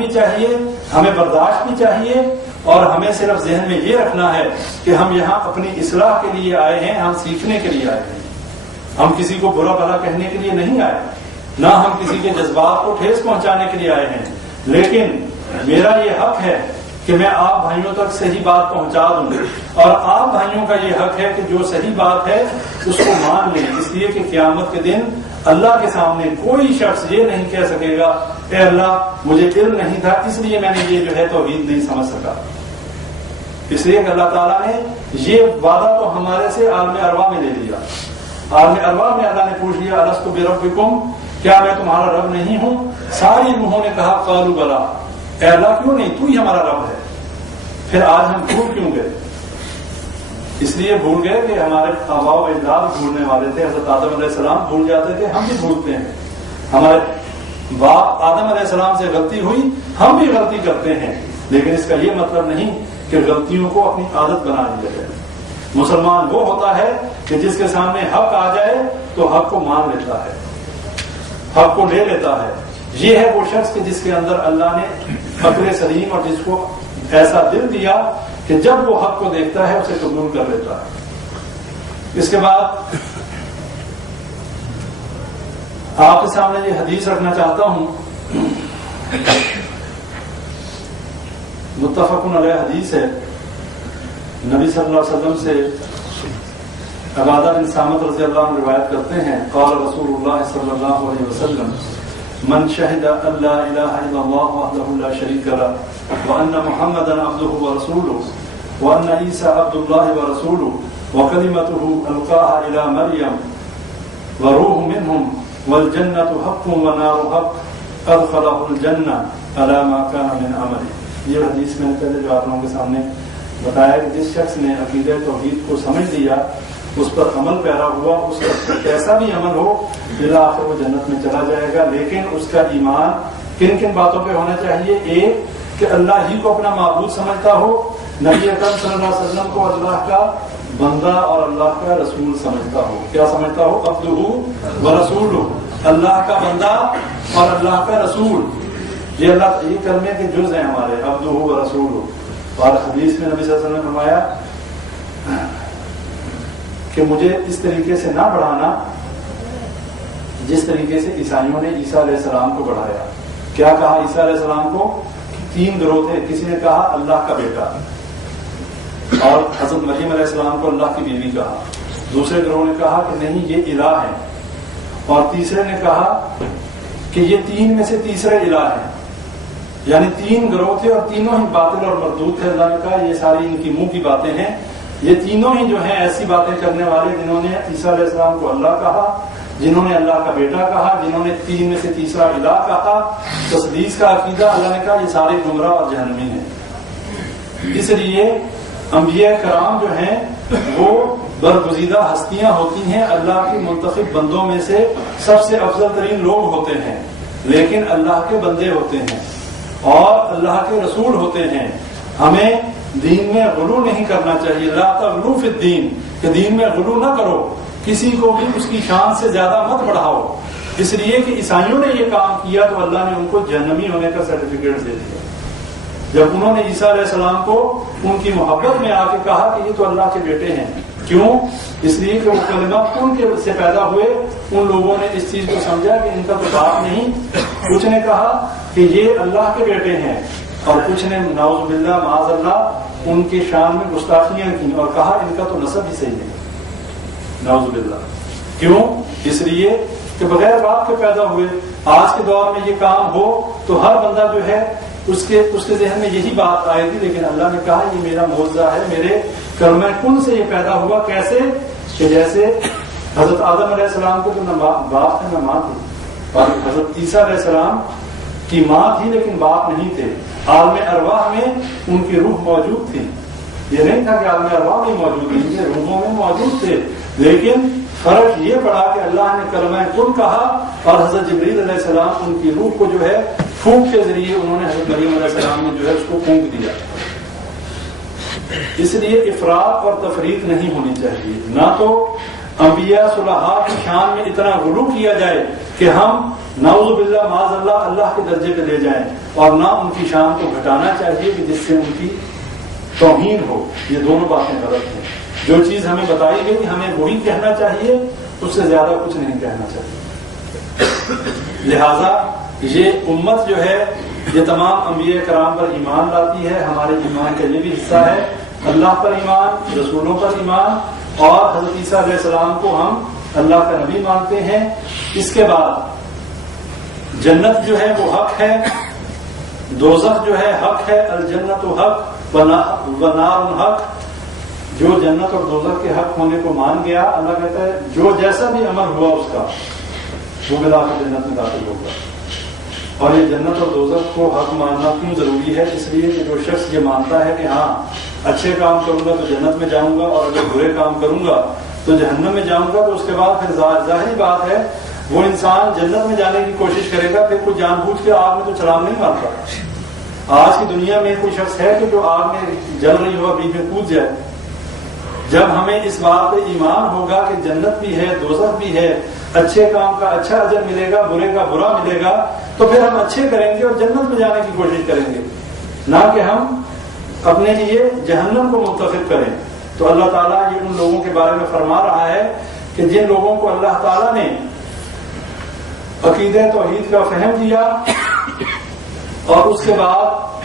بھی چاہیے، ہمیں برداشت بھی چاہیے، اور ہمیں صرف ذہن میں یہ رکھنا ہے کہ ہم یہاں اپنی اصلاح کے لیے آئے ہیں، ہم سیکھنے کے لیے آئے ہیں، ہم کسی کو برا بھلا کہنے کے لیے نہیں آئے، نہ ہم کسی کے جذبات کو ٹھیس پہنچانے کے لیے آئے ہیں، لیکن میرا یہ حق ہے کہ میں آپ بھائیوں تک صحیح بات پہنچا دوں، اور آپ بھائیوں کا یہ حق ہے کہ جو صحیح بات ہے اس کو مان لیں، اس لیے کہ قیامت کے دن اللہ کے سامنے کوئی شخص یہ نہیں کہہ سکے گا اے اللہ مجھے علم نہیں تھا اس لیے میں نے یہ جو ہے توحید نہیں سمجھ سکا، اس لیے کہ اللہ تعالیٰ نے یہ وعدہ تو ہمارے سے عالم ارواح میں لے لیا، عالم ارواح میں اللہ نے پوچھ لیا الست بربکم، کیا میں تمہارا رب نہیں ہوں؟ ساری روحوں نے کہا قالوا بلا، اے اللہ کیوں نہیں، تو ہی ہمارا رب ہے۔ پھر آج ہم بھول کیوں گئے؟ اس لیے بھول گئے کہ ہمارے آباء و اجداد بھولنے والے تھے، حضرت آدم علیہ السلام بھول جاتے تھے، ہم بھی بھولتے ہیں، ہمارے باپ آدم علیہ السلام سے غلطی ہوئی، ہم بھی غلطی کرتے ہیں، لیکن اس کا یہ مطلب نہیں کہ غلطیوں کو اپنی عادت بنا لیا جائے۔ مسلمان وہ ہوتا ہے کہ جس کے سامنے حق آ جائے تو حق کو مان لیتا ہے، حق کو لے لیتا ہے، یہ ہے وہ شخص کہ جس کے اندر اللہ نے عقل سلیم اور جس کو ایسا دل دیا کہ جب وہ حق کو دیکھتا ہے اسے قبول کر لیتا ہے۔ اس کے بعد آپ کے سامنے یہ حدیث رکھنا چاہتا ہوں، متفق علیہ حدیث ہے، نبی صلی اللہ علیہ وسلم سے عبادہ بن صامت رضی اللہ عنہ روایت کرتے ہیں قال رسول اللہ صلی اللہ علیہ وسلم من شہد ان لا الہ الا اللہ وحدہ لا شریک لہ وان محمدا عبدہ ورسولہ وان عیسیٰ عبد اللہ ورسولہ وکلمتہ القاها الی مریم وروح منہم والجنۃ حق ونار حق ادخلہ الجنہ علی ما کان من عملہ۔ یہ حدیث میں نے پہلے جو آپ لوگوں کے سامنے بتایا کہ جس شخص نے عقیدہ توحید کو سمجھ لیا، اس پر عمل پیرا ہوا، اس کا کیسا بھی عمل ہو بالآخر وہ جنت میں چلا جائے گا، لیکن اس کا ایمان کن کن باتوں پہ ہونا چاہیے؟ ایک کہ اللہ ہی کو اپنا معبود سمجھتا ہو، نبی اکرم صلی اللہ علیہ وسلم کو اللہ کا بندہ اور اللہ کا رسول سمجھتا ہو۔ کیا سمجھتا ہو؟ عبدہ ورسولہ، اللہ کا بندہ اور اللہ کا رسول، یہ اللہ یہ کلمے کے جز ہیں ہمارے، عبدہ ورسولہ۔ اور حدیث میں نبی صلی اللہ علیہ وسلم نے فرمایا کہ مجھے اس طریقے سے نہ بڑھانا جس طریقے سے عیسائیوں نے عیسیٰ علیہ السلام کو بڑھایا۔ کیا کہا عیسیٰ علیہ السلام کو؟ تین گروہ تھے، کسی نے کہا اللہ کا بیٹا، اور حضرت مریم علیہ السلام کو اللہ کی بیوی کہا، دوسرے گروہ نے کہا کہ نہیں یہ الہ ہے، اور تیسرے نے کہا کہ یہ تین میں سے تیسرے الہ ہیں، یعنی تین گروہ تھے اور تینوں ہی باطل اور مردود تھے۔ اللہ نے کہا یہ ساری ان کی منہ کی باتیں ہیں، یہ تینوں ہی جو ہیں ایسی باتیں کرنے والے جنہوں نے عیسیٰ علیہ السلام کو اللہ کہا، جنہوں نے اللہ کا بیٹا کہا، جنہوں نے تین میں سے تیسرا الہ کہا، تثلیث کا عقیدہ، اللہ نے کہا یہ سارے گمراہ اور جہنمی ہیں۔ اس لیے انبیاء کرام جو ہیں وہ برگزیدہ ہستیاں ہوتی ہیں، اللہ کے منتخب بندوں میں سے سب سے افضل ترین لوگ ہوتے ہیں، لیکن اللہ کے بندے ہوتے ہیں اور اللہ کے رسول ہوتے ہیں۔ ہمیں دین میں غلو نہیں کرنا چاہیے، لا تغلو فی الدین، کہ دین میں غلو نہ کرو، کسی کو بھی اس کی شان سے زیادہ مت بڑھاؤ، اس لیے کہ عیسائیوں نے یہ کام کیا تو اللہ نے ان کو جہنمی ہونے کا سرٹیفکیٹ دے دیا۔ جب انہوں نے عیسیٰ علیہ السلام کو ان کی محبت میں آ کے کہا کہ یہ تو اللہ کے بیٹے ہیں، کیوں؟ اس لیے کہ وہ کلمہ ان کے سے پیدا ہوئے، ان لوگوں نے اس چیز کو سمجھا کہ ان کا تو باپ نہیں، کچھ نے کہا کہ یہ اللہ کے بیٹے ہیں، اور کچھ نے نعوذ باللہ معاذ اللہ ان کی شان میں گستاخیاں کی اور کہا ان کا تو نسب ہی صحیح ہے، نعوذ باللہ۔ کیوں؟ اس لیے کہ بغیر باپ کے پیدا ہوئے۔ آج کے دور میں یہ کام ہو تو ہر بندہ جو ہے اس کے ذہن میں یہی بات آئے گی، لیکن اللہ نے کہا یہ میرا معجزہ ہے، میرے کلمہ کن سے یہ پیدا ہوا۔ کیسے؟ کہ جیسے حضرت آدم علیہ السلام کو تو نہ باپ تھے نہ ماں تھی، اور حضرت عیسیٰ علیہ السلام کی ماں تھی لیکن باپ نہیں تھے، عالم ارواح میں ان کی روح موجود تھی، یہ نہیں تھا کہ عالم ارواح میں موجود تھی، یہ روحوں میں موجود تھے، لیکن فرق یہ پڑا کہ اللہ نے کلمہ کن کہا اور حضرت جبریل علیہ السلام ان کی روح کو جو ہے پھونک کے ذریعے انہوں نے حضرت مریم علیہ السلام نے جو ہے اس کو پھونک دیا۔ اس لیے افراط اور تفریط نہیں ہونی چاہیے، نہ تو انبیاء صلحاء کی شان میں اتنا غلو کیا جائے کہ ہم نعوذ باللہ معاذ اللہ اللہ کے درجے پہ لے جائیں، اور نہ ان کی شان کو گھٹانا چاہیے کہ جس سے ان کی توہین ہو. یہ دونوں باتیں غلط ہیں. جو چیز ہمیں بتائی گئی ہمیں وہی کہنا چاہیے، اس سے زیادہ کچھ نہیں کہنا چاہیے. لہذا یہ امت جو ہے یہ تمام انبیاء کرام پر ایمان لاتی ہے. ہمارے ایمان کا یہ بھی حصہ ہے اللہ پر ایمان، رسولوں پر ایمان، اور حضرت عیسیٰ علیہ السلام کو ہم اللہ کا نبی مانتے ہیں. اس کے بعد جنت جو ہے وہ حق ہے، دوزخ جو ہے حق ہے. الجنت حق ونار حق. جو جنت اور دوزخ کے حق ہونے کو مان گیا، اللہ کہتا ہے جو جیسا بھی عمل ہوا اس کا وہ ملا کے جنت میں داخل ہوگا. اور یہ جنت اور دوزخ کو حق ماننا کیوں ضروری ہے؟ اس لیے کہ جو شخص یہ مانتا ہے کہ ہاں اچھے کام کروں گا تو جنت میں جاؤں گا، اور اگر برے کام کروں گا تو جہنم میں جاؤں گا، تو اس کے بعد پھر ظاہری بات ہے وہ انسان جنت میں جانے کی کوشش کرے گا. پھر کوئی جان بوجھ کے آگ میں تو چھلانگ نہیں مارتا. آج کی دنیا میں کوئی شخص ہے کہ جو آگ میں جل رہی ہوا بیچ میں کود جائے. جب ہمیں اس بات پہ ایمان ہوگا کہ جنت بھی ہے، دوزخ بھی ہے، اچھے کام کا اچھا اجر ملے گا، برے کا برا ملے گا، تو پھر ہم اچھے کریں گے اور جنت میں جانے کی کوشش کریں گے، نہ کہ ہم اپنے لیے جہنم کو منتخب کریں. تو اللہ تعالیٰ یہ ان لوگوں کے بارے میں فرما رہا ہے کہ جن لوگوں کو اللہ تعالیٰ نے عقیدہ توحید کا فہم دیا اور اس کے بعد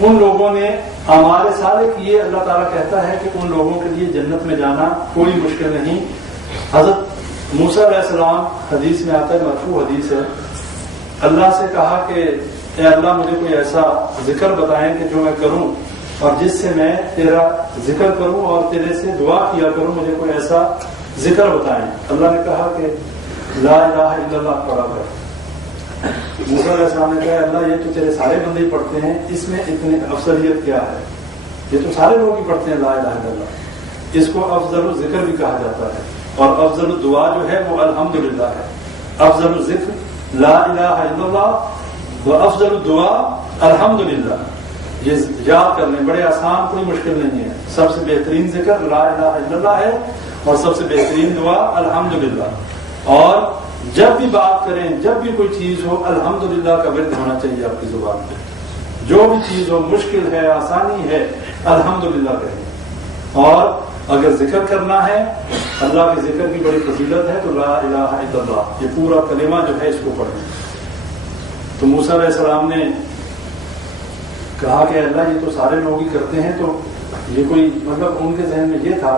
ان لوگوں نے اعمال صالح کیے، اللہ تعالیٰ کہتا ہے کہ ان لوگوں کے لیے جنت میں جانا کوئی مشکل نہیں. حضرت موسیٰ علیہ السلام حدیث میں آتا ہے، مرفوع حدیث ہے، اللہ سے کہا کہ اے اللہ مجھے کوئی ایسا ذکر بتائیں کہ جو میں کروں اور جس سے میں تیرا ذکر کروں اور تیرے سے دعا کیا کروں، مجھے کوئی ایسا ذکر بتائیں. اللہ نے کہا کہ لا الہ الا اللہ پڑھا کر. موسیٰ علیہ السلام نے کہا اللہ یہ تو تیرے سارے بندے ہی پڑھتے ہیں، اس میں اتنی افضلیت کیا ہے؟ یہ تو سارے لوگ ہی پڑھتے ہیں لا الہ الا اللہ. اس کو افضل الذکر بھی کہا جاتا ہے، اور افضل الدعا جو ہے وہ الحمدللہ ہے. افضل الذکر لا الہ الا اللہ و افضل الدعا الحمدللہ. یہ یاد کرنے بڑے آسان، کوئی مشکل نہیں ہے. سب سے بہترین ذکر لا الہ الا اللہ ہے اور سب سے بہترین دعا الحمدللہ. اور جب بھی بات کریں، جب بھی کوئی چیز ہو، الحمدللہ کا ورد ہونا چاہیے آپ کی زبان پہ. جو بھی چیز ہو، مشکل ہے، آسانی ہے، الحمدللہ کہیں. اور اگر ذکر کرنا ہے، اللہ کے ذکر کی بڑی فضیلت ہے، تو لا الہ الا اللہ یہ پورا کلمہ جو ہے اس کو پڑھیں. تو موسیٰ علیہ السلام نے کہا کہ اللہ یہ تو سارے لوگ ہی کرتے ہیں، تو یہ کوئی مطلب ان کے ذہن میں یہ تھا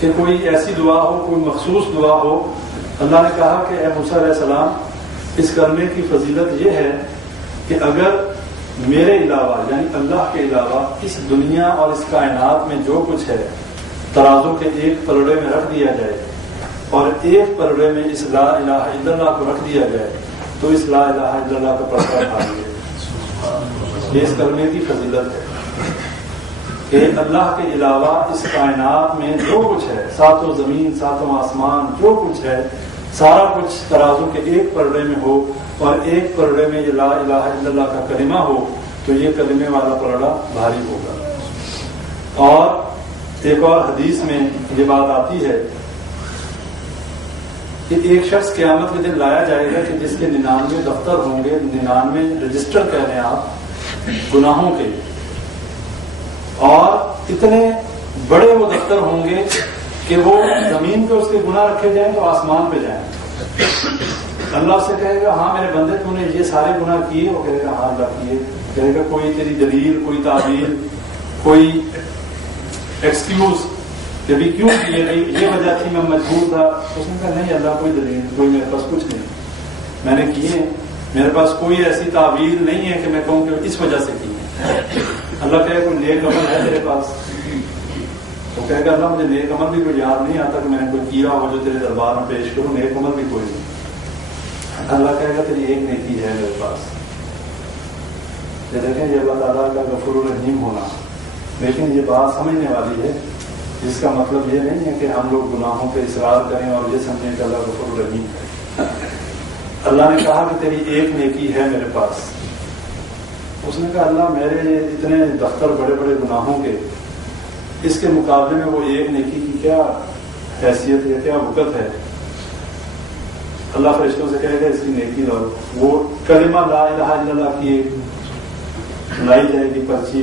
کہ کوئی ایسی دعا ہو، کوئی مخصوص دعا ہو. اللہ نے کہا کہ اے موسیٰ علیہ السلام اس کلمے کی فضیلت یہ ہے کہ اگر میرے علاوہ یعنی اللہ کے علاوہ اس دنیا اور اس کائنات میں جو کچھ ہے ترازو کے ایک پلڑے میں رکھ دیا جائے اور ایک پلڑے میں اس لا الہ الا اللہ کو رکھ دیا جائے تو اس لا الہ الا اللہ کا پلڑا اٹھا لے. یہ اس کلمے کی فضیلت ہے کہ اللہ کے علاوہ اس کائنات میں جو کچھ ہے، ساتوں زمین ساتوں آسمان جو کچھ ہے، سارا کچھ ترازو کے ایک پلڑے میں ہو اور ایک پلڑے میں یہ لا الہ الا اللہ کا کلمہ ہو تو یہ کلمے والا پلڑا بھاری ہوگا. اور ایک اور حدیث میں یہ بات آتی ہے کہ ایک شخص قیامت کے دن لایا جائے گا کہ جس کے 99 دفتر ہوں گے، 99 رجسٹر کہہ رہے ہیں آپ گناہوں کے، اور اتنے بڑے وہ دفتر ہوں گے کہ وہ زمین پہ اس کے گناہ رکھے جائیں تو آسمان پہ جائیں. اللہ سے کہے گا ہاں میرے بندے تو نے یہ سارے گناہ کیے؟ وہ کہے گا ہاں اللہ کیے. کہے گا کوئی تیری دلیل، کوئی تعبیر، کوئی ایکسکیوز کہ بھی کیوں کیے؟ یہ وجہ تھی میں مجبور تھا. اس نے کہا نہیں اللہ کوئی دلیل، کوئی میرے پاس کچھ نہیں، میں نے کیے، میرے پاس کوئی ایسی تعبیر نہیں ہے کہ میں کہوں کہ اس وجہ سے کی. اللہ کہے کوئی نیک عمل ہے تیرے پاس؟ وہ کہے گا اللہ مجھے نیک عمل بھی کوئی یاد نہیں آتا کہ میں نے کوئی کیا ہو جو تیرے دربار میں پیش کروں، نیک عمل بھی کوئی نہیں. اللہ کہے گا تیری ایک نیکی ہے میرے پاس. یہ دیکھیں یہ اللہ تعالیٰ کا غفور الرحیم ہونا. لیکن یہ بات سمجھنے والی ہے، جس کا مطلب یہ نہیں ہے کہ ہم لوگ گناہوں پہ اصرار کریں اور یہ سمجھیں کہ اللہ غفور الرحیم ہے. اللہ نے کہا کہ تیری ایک نیکی ہے میرے پاس. اس نے کہا اللہ میرے اتنے دفتر بڑے بڑے گناہوں کے، اس کے مقابلے میں وہ ایک نیکی کی کیا حیثیت ہے، کیا وقت ہے؟ اللہ فرشتوں سے کہے گا اس کی نیکی لاؤ. وہ کلمہ لا الہ الا اللہ کی لائی جائے گی پرچی.